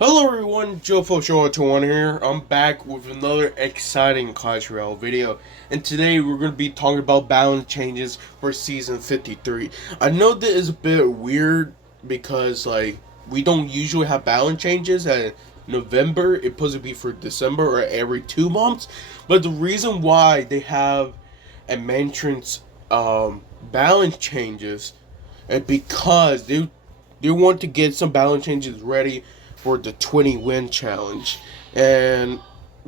Hello everyone, JoFo21 here. I'm back with another exciting Clash Royale video, and today we're going to be talking about balance changes for Season 53. I know that is a bit weird because we don't usually have balance changes at November. It's supposed to be for December or every 2 months, but the reason why they have a maintenance balance changes is because they want to get some balance changes ready for the 20 win challenge. And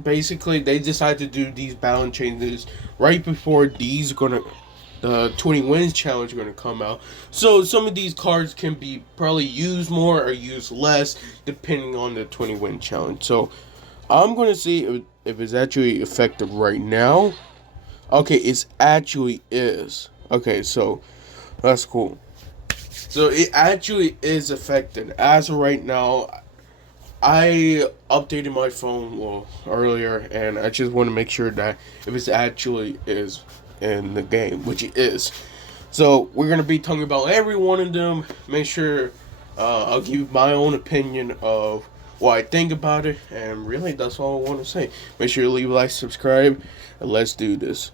basically they decided to do these balance changes right before the 20 wins challenge are gonna come out. So some of these cards can be probably used more or used less depending on the 20 win challenge. So I'm gonna see if it's actually effective right now. Okay, it actually is. Okay, so that's cool. So it actually is affected as of right now. I updated my phone earlier, and I just want to make sure that if it actually is in the game, which it is. So we're gonna be talking about every one of them. Make sure I'll give you my own opinion of what I think about it, and really that's all I want to say. Make sure you leave a like, subscribe, and let's do this.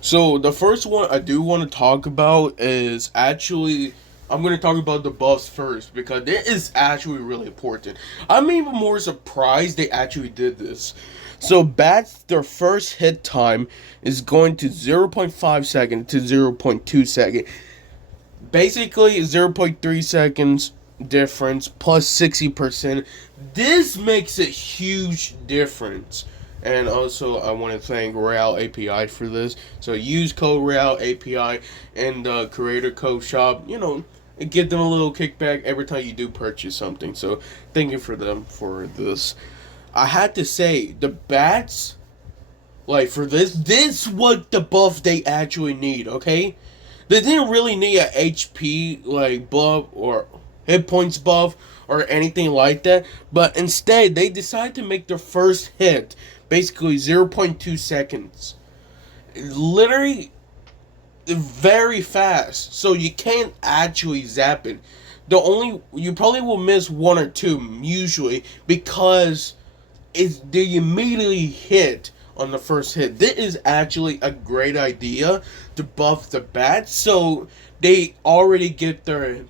So the first one I do want to talk about is actually I'm going to talk about the buffs first because it is actually really important. I'm even more surprised they actually did this. So bats, their first hit time is going to 0.5 second to 0.2 second. Basically 0.3 seconds difference plus 60%. This makes a huge difference. And also, I want to thank Royale API for this. So use code Royale API in the Creator Code shop. And give them a little kickback every time you do purchase something. So thank you for them for this. I had to say, the bats, for this what the buff they actually need, okay? They didn't really need a HP, buff or hit points buff or anything like that. But instead, they decided to make their first hit basically 0.2 seconds. Literally very fast. So you can't actually zap it. You probably will miss one or two usually because they immediately hit on the first hit. This is actually a great idea to buff the bats, so they already get their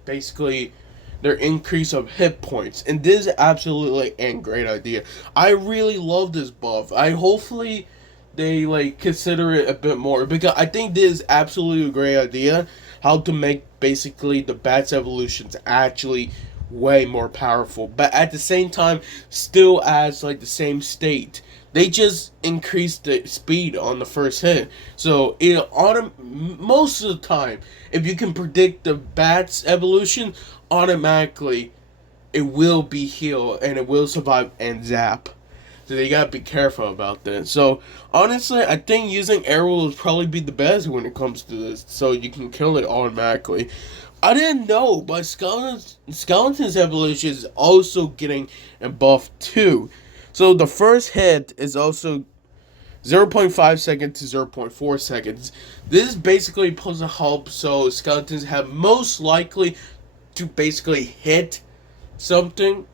increase of hit points, and this is absolutely a great idea. I really love this buff. I hopefully they consider it a bit more because I think this is absolutely a great idea. How to make basically the bats evolutions actually way more powerful, but at the same time still as the same state. They just increase the speed on the first hit, so most of the time, if you can predict the bats evolution, automatically it will be healed and it will survive and zap. So you gotta be careful about that. So honestly, I think using arrow will probably be the best when it comes to this, so you can kill it automatically. I didn't know, but Skeleton's evolution is also getting a buff too. So the first hit is also 0.5 seconds to 0.4 seconds. This is basically supposed to help so skeletons have most likely to basically hit something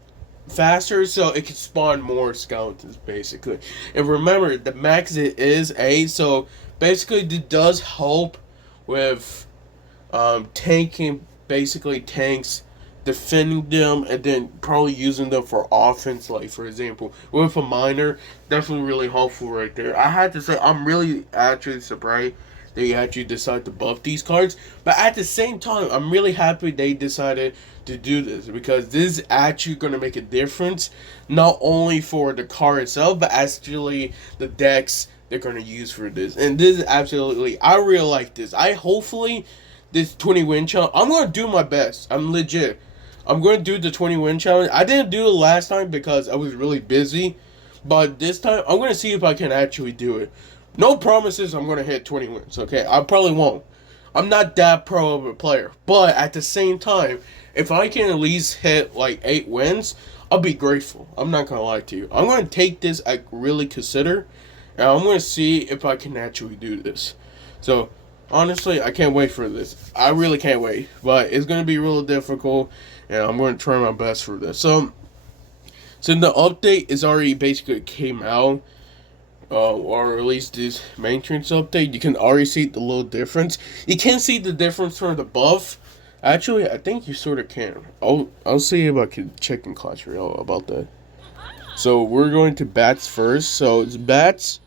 faster so it can spawn more skeletons basically. And remember, the max it is 8, so basically it does help with tanking basically tanks, defending them, and then probably using them for offense. Like for example, with a miner, definitely really helpful right there. I had to say I'm really actually surprised they actually decided to buff these cards, but at the same time, I'm really happy they decided to do this because this is actually going to make a difference, not only for the card itself, but actually the decks they're going to use for this. And this is absolutely, I really like this. I hopefully this 20 win challenge, I'm going to do my best. I'm legit. I'm going to do the 20 win challenge. I didn't do it last time because I was really busy, but this time I'm going to see if I can actually do it. No promises I'm going to hit 20 wins, okay? I probably won't. I'm not that pro of a player, but at the same time, if I can at least hit 8 wins, I'll be grateful. I'm not going to lie to you. I'm going to take this, I really consider, and I'm going to see if I can actually do this. So, honestly, I can't wait for this. I really can't wait. But it's going to be real difficult, and I'm going to try my best for this. So, So the update is already basically came out, or at least this maintenance update. You can already see the little difference. You can't see the difference from the buff. Actually, I think you sort of can. I'll see if I can check in Clash Royale about that. So we're going to bats first. So it's bats.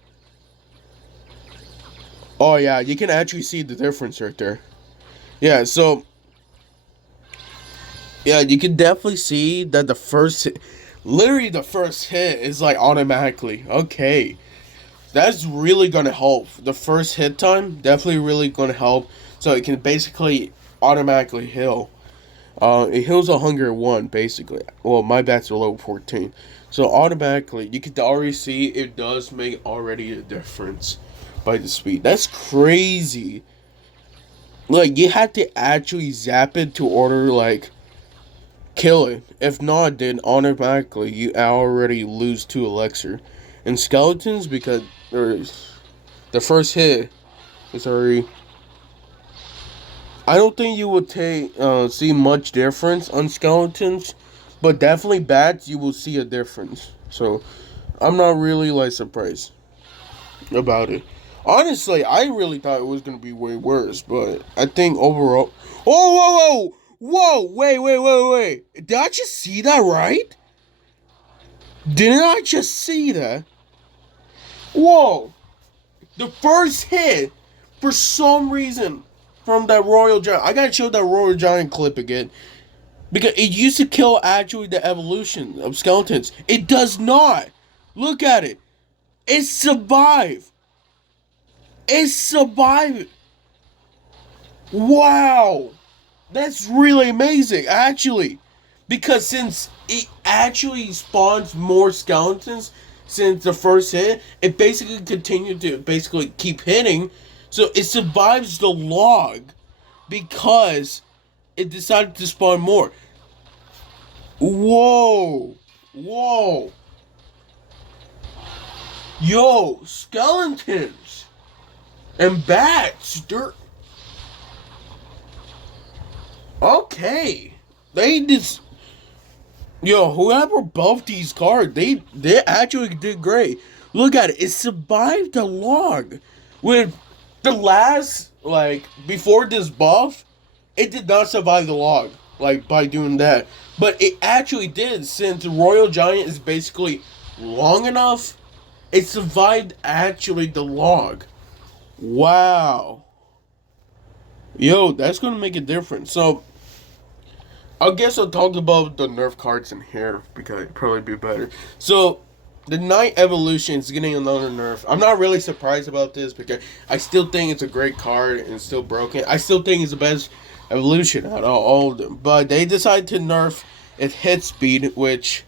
Oh yeah, you can actually see the difference right there. Yeah, so yeah, you can definitely see that the first hit, literally the first hit is like automatically. Okay. That's really gonna help. The first hit time definitely really gonna help. So it can basically automatically heal. It heals a hunger 1 basically. Well, my bats are level 14, so automatically you can already see it does make already a difference by the speed. That's crazy. Like you have to actually zap it to order like kill it. If not, then automatically you already lose 2 elixir. And skeletons, because the first hit is already. I don't think you will see much difference on skeletons, but definitely bats you will see a difference. So I'm not really like surprised about it. Honestly, I really thought it was gonna be way worse, but I think overall. Oh, whoa, whoa, whoa! Wait! Did I just see that right? Didn't I just see that? Whoa! The first hit, for some reason, from that Royal Giant. I gotta show that Royal Giant clip again. Because it used to kill actually the evolution of skeletons. It does not. Look at it. It survived. It survived. Wow. That's really amazing, actually. Because since it actually spawns more skeletons since the first hit, it basically continued to basically keep hitting. So it survives the log because it decided to spawn more. Whoa. Whoa. Yo, skeletons and bats. They're okay. They just yo, whoever buffed these cards, they actually did great. Look at it. It survived the log. With the last like before this buff, it did not survive the log. Like by doing that. But it actually did since Royal Giant is basically long enough. It survived actually the log. Wow. Yo, that's gonna make a difference. So I guess I'll talk about the nerf cards in here because it'd probably be better. So the Night Evolution is getting another nerf. I'm not really surprised about this because I still think it's a great card and it's still broken. I still think it's the best evolution out of all of them. But they decided to nerf its hit speed, which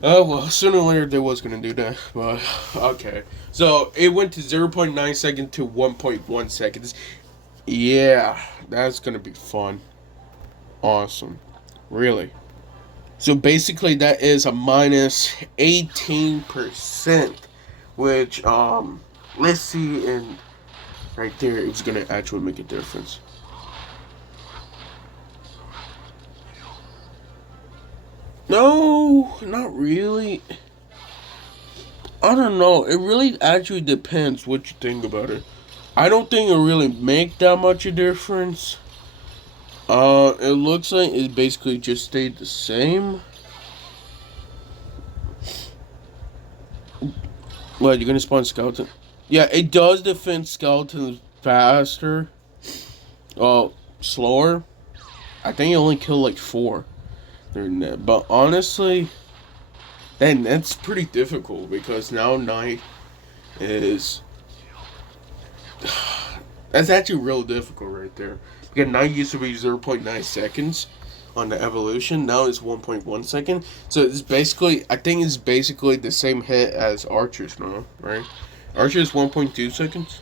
well, sooner or later they was gonna do that, but okay. So it went to 0.9 seconds to 1.1 seconds. Yeah, that's gonna be fun. Awesome. Really. So basically that is a minus 18%, which let's see, and right there it's gonna actually make a difference. No, not really. I don't know. It really actually depends what you think about it. I don't think it really make that much a difference. It looks like it basically just stayed the same. What, you're gonna spawn skeleton? Yeah, it does defend skeletons faster. Slower. I think it only killed like 4. But honestly, then that's pretty difficult because now Night is. That's actually real difficult right there. Because Night used to be 0.9 seconds on the evolution. Now it's 1.1 second. So it's basically, I think it's basically the same hit as Archer's now, right? Archer's 1.2 seconds.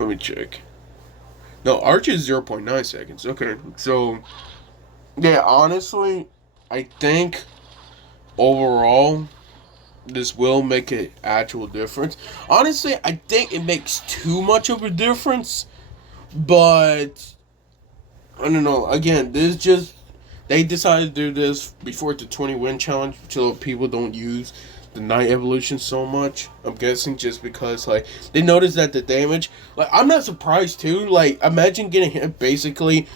Let me check. No, Archer's 0.9 seconds. Okay, so yeah, honestly, I think overall this will make an actual difference. Honestly, I think it makes too much of a difference, but I don't know. Again, this is just They decided to do this before the 20 win challenge so people don't use the night evolution so much. I'm guessing just because like they noticed that the damage, like I'm not surprised too. Like imagine getting hit basically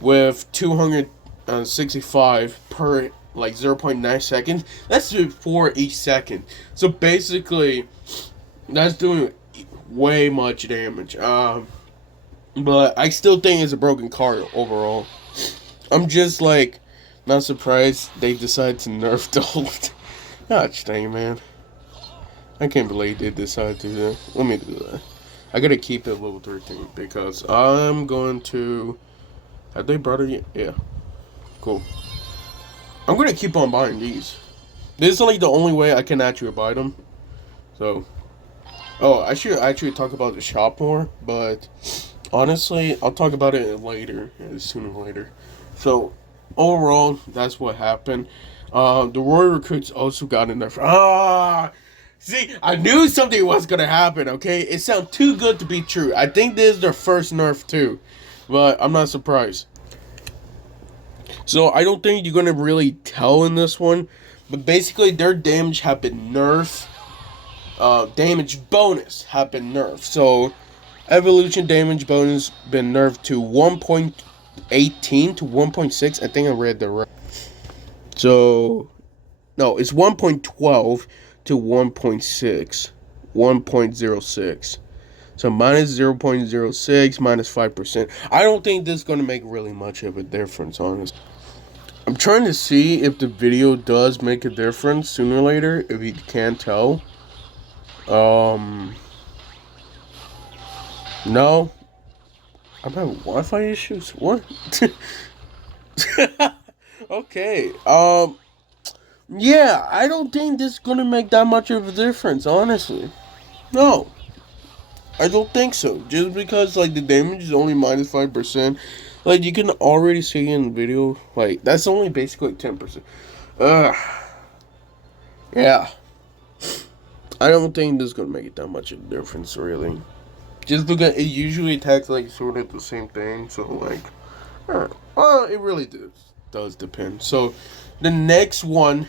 with 265 per like 0.9 seconds. That's 4 each second. So basically that's doing way much damage. But I still think it's a broken card overall. I'm just like not surprised they decided to nerf the whole thing. Gosh dang, man. I can't believe they decided to do that. Let me do that. I gotta keep it level 13 because I'm going to... Have they brought it yet? Yeah. Cool. I'm gonna keep on buying these. This is like the only way I can actually buy them. So... Oh, I should actually talk about the shop more, but... Honestly, I'll talk about it later. Sooner or later. So, overall, that's what happened. The Royal Recruits also got in there. See, I knew something was gonna happen. Okay, it sounds too good to be true. I think this is their first nerf too, but I'm not surprised. So I don't think you're gonna really tell in this one, but basically their damage have been nerfed. Damage bonus have been nerfed. So evolution damage bonus been nerfed to 1.18 to 1.6. I think I read the right. So, no, it's 1.12 to 1.6. 1.06. So minus 0.06, minus 5%. I don't think this is going to make really much of a difference, honestly. I'm trying to see if the video does make a difference sooner or later, if you can't tell. No. I'm having Wi-Fi issues? What? Okay. Yeah, I don't think this is gonna make that much of a difference, honestly. No. I don't think so. Just because, like, the damage is only minus 5%. Like, you can already see in the video, like, that's only basically 10%. Yeah. I don't think this is gonna make it that much of a difference, really. Just look at it, usually attacks, like, sort of the same thing, so, like, well, it really does depend. So, the next one,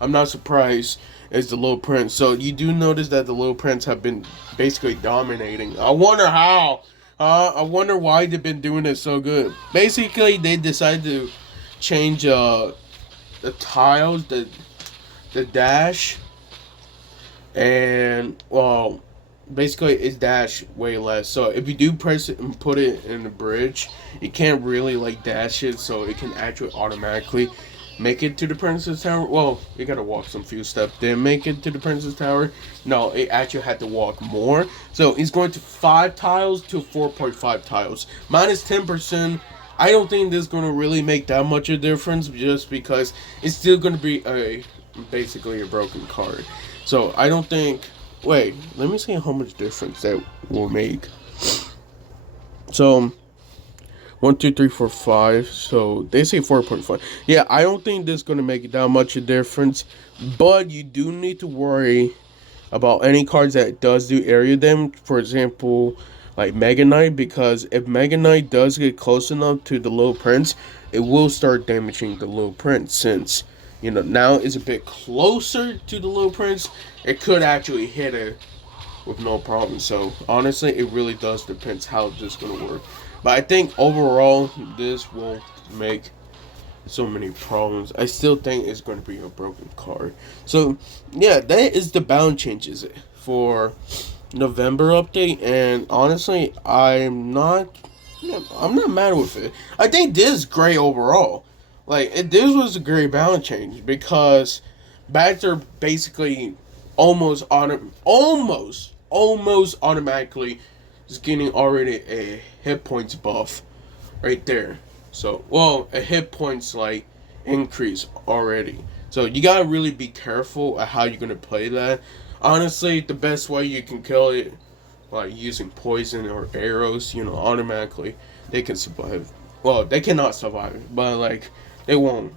I'm not surprised, is the Little Prince. So, you do notice that the Little Prince have been basically dominating. I wonder how. I wonder why they've been doing it so good. Basically, they decided to change the tiles, the dash, and, well, basically it's dash way less. So if you do press it and put it in the bridge, you can't really like dash it, so it can actually automatically make it to the Princess Tower. Well, you gotta walk some few steps, then make it to the Princess Tower. No, it actually had to walk more. So it's going to 5 tiles to 4.5 tiles. Minus 10%. I don't think this is gonna really make that much of a difference, just because it's still gonna be basically a broken card. So I don't think... Wait, let me see how much difference that will make. So, 1, 2, 3, 4, 5. So, they say 4.5. Yeah, I don't think this is going to make that much a difference. But you do need to worry about any cards that does do area damage. For example, like Mega Knight. Because if Mega Knight does get close enough to the Little Prince, it will start damaging the Little Prince. Since, you know, now it's a bit closer to the Little Prince, it could actually hit it with no problem. So, honestly, it really does depend how this is going to work. But I think overall, this won't make so many problems. I still think it's going to be a broken card. So, yeah, that is the bound changes for November update. And honestly, I'm not mad with it. I think this is great overall. Like, this was a great balance change because bats are basically almost automatically is getting already a hit points buff right there. So, well, a hit points like increase already. So you gotta really be careful at how you're gonna play that. Honestly, the best way you can kill it, like using poison or arrows, you know, automatically they can survive. Well, they cannot survive, but like they won't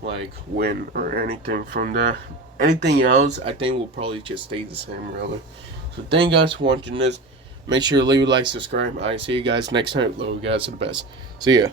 like win or anything from that. Anything else, I think will probably just stay the same, really. So thank you guys for watching this. Make sure to leave a like, subscribe. I see you guys next time. Love you guys, are the best. See ya.